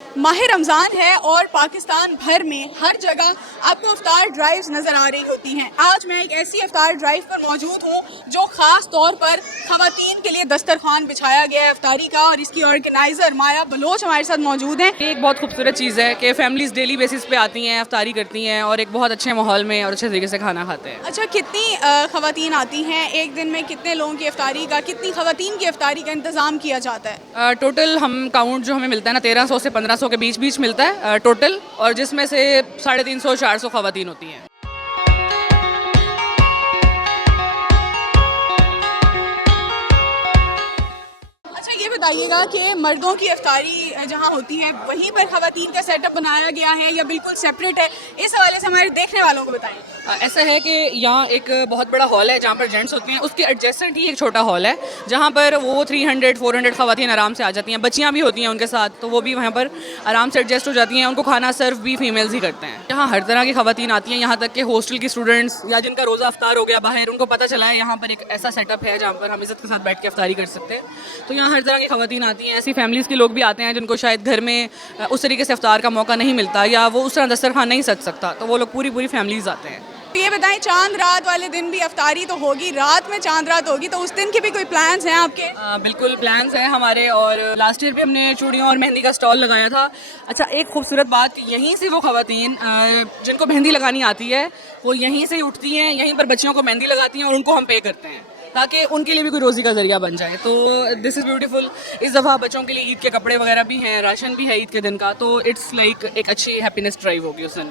माह रमज़ान है और पाकिस्तान भर में हर जगह आपको इफ्तार ड्राइव्स नज़र आ रही होती हैं। आज मैं एक ऐसी इफ्तार ड्राइव पर मौजूद हूँ जो ख़ास तौर पर ख़वातीन के लिए दस्तरखान बिछाया गया है इफ्तारी का, और इसकी ऑर्गेनाइज़र माया बलोच हमारे साथ मौजूद हैं। ये एक बहुत खूबसूरत चीज़ है कि फैमिलीज़ डेली बेसिस पे आती हैं, इफ्तारी करती हैं और एक बहुत अच्छे माहौल में और अच्छे तरीके से खाना खाते हैं। अच्छा, कितनी ख़वातीन आती हैं एक दिन में? कितने लोगों की इफ्तारी का, कितनी ख़वातीन की इफ्तारी का इंतज़ाम किया जाता है? टोटल हम काउंट जो हमें मिलता है ना 1300 से 1500 के बीच बीच मिलता है टोटल, और जिसमें से 350-400 ख़वातीन होती हैं। अच्छा, ये बताइएगा कि मर्दों की इफ्तारी जहाँ होती है वहीं पर ख़वातीन का सेटअप बनाया गया है या बिल्कुल सेपरेट है? इस हवाले से हमारे देखने वालों को बताइए। ऐसा है कि यहाँ एक बहुत बड़ा हॉल है जहाँ पर जेंट्स होते हैं, उसके एडजेसेंट ही एक छोटा हॉल है जहाँ पर वो 300-400 ख़वातीन आराम से आ जाती हैं। बच्चियाँ भी होती हैं उनके साथ, तो वो भी वहाँ पर आराम से एडजस्ट हो जाती हैं। उनको खाना सर्व भी फीमेल्स ही करते हैं। यहाँ हर तरह की ख़वातीन आती हैं, यहाँ तक कि हॉस्टल की स्टूडेंट्स या जिनका रोज़ा अफ्तार हो गया बाहर, उनको पता चला है यहाँ पर एक ऐसा सेटअप है जहाँ पर हम इज़्ज़त के साथ बैठ के इफ्तारी कर सकते हैं। तो यहाँ हर तरह की ख़वातीन आती हैं। ऐसी फैमिलीज़ के लोग भी आते हैं जिनको शायद घर में उस तरीके से इफ्तार का मौका नहीं मिलता या वो उस तरह दस्तरखान नहीं सज सकता, तो वो लोग पूरी फैमिलीज़ आते हैं। ये बताएं, चांद रात वाले दिन भी इफ्तारी तो होगी, रात में चांद रात होगी, तो उस दिन के भी कोई प्लान्स हैं आपके? बिल्कुल प्लान्स हैं हमारे, और लास्ट ईयर भी हमने चूड़ियों और मेहंदी का स्टॉल लगाया था। अच्छा, एक खूबसूरत बात, यहीं से वो ख़वातीन जिनको मेहंदी लगानी आती है वो यहीं से उठती हैं, यहीं पर बच्चियों को मेहंदी लगाती हैं और उनको हम पे करते हैं ताकि उनके लिए भी कोई रोज़ी का ज़रिया बन जाए। तो दिस इज़ ब्यूटीफुल। इस दफ़ा बच्चों के लिए ईद के कपड़े वगैरह भी हैं, राशन भी है ईद के दिन का, तो इट्स लाइक एक अच्छी हैप्पीनेस ड्राइव होगी उस दिन।